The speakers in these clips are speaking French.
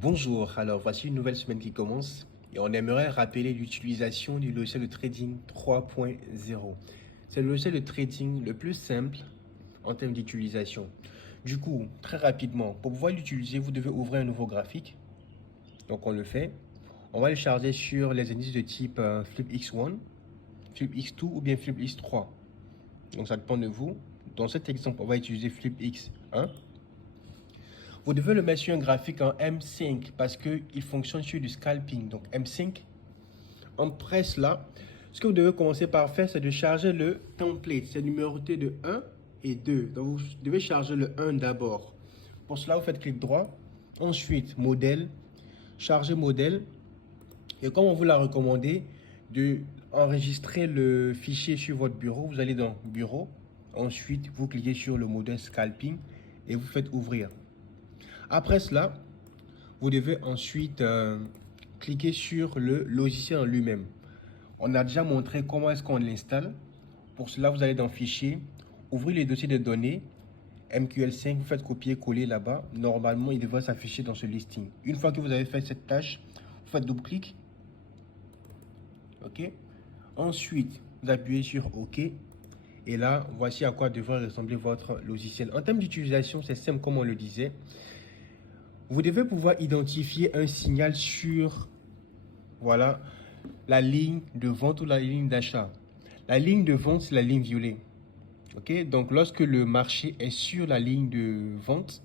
Bonjour, alors voici une nouvelle semaine qui commence et on aimerait rappeler l'utilisation du logiciel de trading 3.0. C'est le logiciel de trading le plus simple en termes d'utilisation. Du coup, très rapidement, pour pouvoir l'utiliser, vous devez ouvrir un nouveau graphique. Donc on le fait. On va le charger sur les indices de type FlipX1, FlipX2 ou bien FlipX3. Donc ça dépend de vous. Dans cet exemple, on va utiliser FlipX1. Vous devez le mettre sur un graphique en M5 parce qu'il fonctionne sur du scalping. Donc M5, on presse là. Ce que vous devez commencer par faire, c'est de charger le template. C'est numéroté de 1 et 2. Donc vous devez charger le 1 d'abord. Pour cela, vous faites clic droit. Ensuite, modèle, charger modèle. Et comme on vous l'a recommandé, de enregistrer le fichier sur votre bureau, vous allez dans bureau. Ensuite, vous cliquez sur le modèle scalping et vous faites ouvrir. Après cela, vous devez ensuite cliquer sur le logiciel en lui-même. On a déjà montré comment est-ce qu'on l'installe. Pour cela, vous allez dans Fichier, ouvrez les dossiers de données, MQL5, vous faites copier-coller là-bas. Normalement, il devrait s'afficher dans ce listing. Une fois que vous avez fait cette tâche, vous faites double-clic. OK. Ensuite, vous appuyez sur OK. Et là, voici à quoi devrait ressembler votre logiciel. En termes d'utilisation, c'est simple comme on le disait. Vous devez pouvoir identifier un signal sur la ligne de vente ou la ligne d'achat. La ligne de vente, c'est la ligne violet. OK? Donc, lorsque le marché est sur la ligne de vente,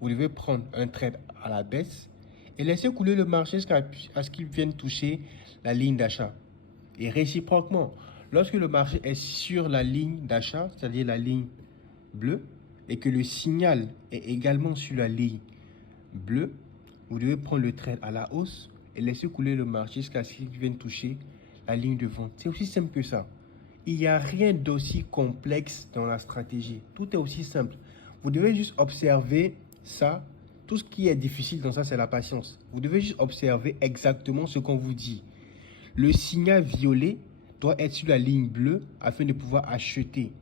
vous devez prendre un trade à la baisse et laisser couler le marché jusqu'à ce qu'il vienne toucher la ligne d'achat. Et réciproquement, lorsque le marché est sur la ligne d'achat, c'est-à-dire la ligne bleue, et que le signal est également sur la ligne bleu, vous devez prendre le trade à la hausse et laisser couler le marché jusqu'à ce qu'il vienne toucher la ligne de vente. C'est aussi simple que ça. Il n'y a rien d'aussi complexe dans la stratégie. Tout est aussi simple. Vous devez juste observer ça. Tout ce qui est difficile dans ça, c'est la patience. Vous devez juste observer exactement ce qu'on vous dit. Le signal violet doit être sur la ligne bleue afin de pouvoir acheter.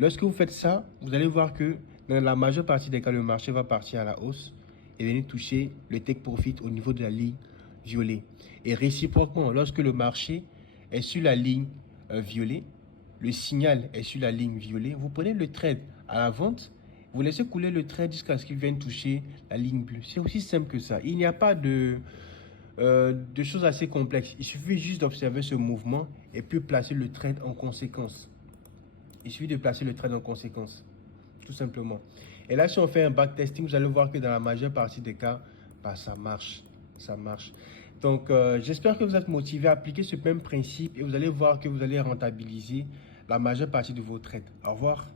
Lorsque vous faites ça, vous allez voir que dans la majeure partie des cas, le marché va partir à la hausse et venir toucher le take profit au niveau de la ligne violet. Et réciproquement, lorsque le marché est sur la ligne violet, le signal est sur la ligne violet, vous prenez le trade à la vente, vous laissez couler le trade jusqu'à ce qu'il vienne toucher la ligne bleue. C'est aussi simple que ça. Il n'y a pas de choses assez complexes. Il suffit juste d'observer ce mouvement et puis placer le trade en conséquence. Il suffit de placer le trade en conséquence. Tout simplement. Et là, si on fait un backtesting, vous allez voir que dans la majeure partie des cas, ça marche. Ça marche. Donc, j'espère que vous êtes motivé à appliquer ce même principe et vous allez voir que vous allez rentabiliser la majeure partie de vos trades. Au revoir.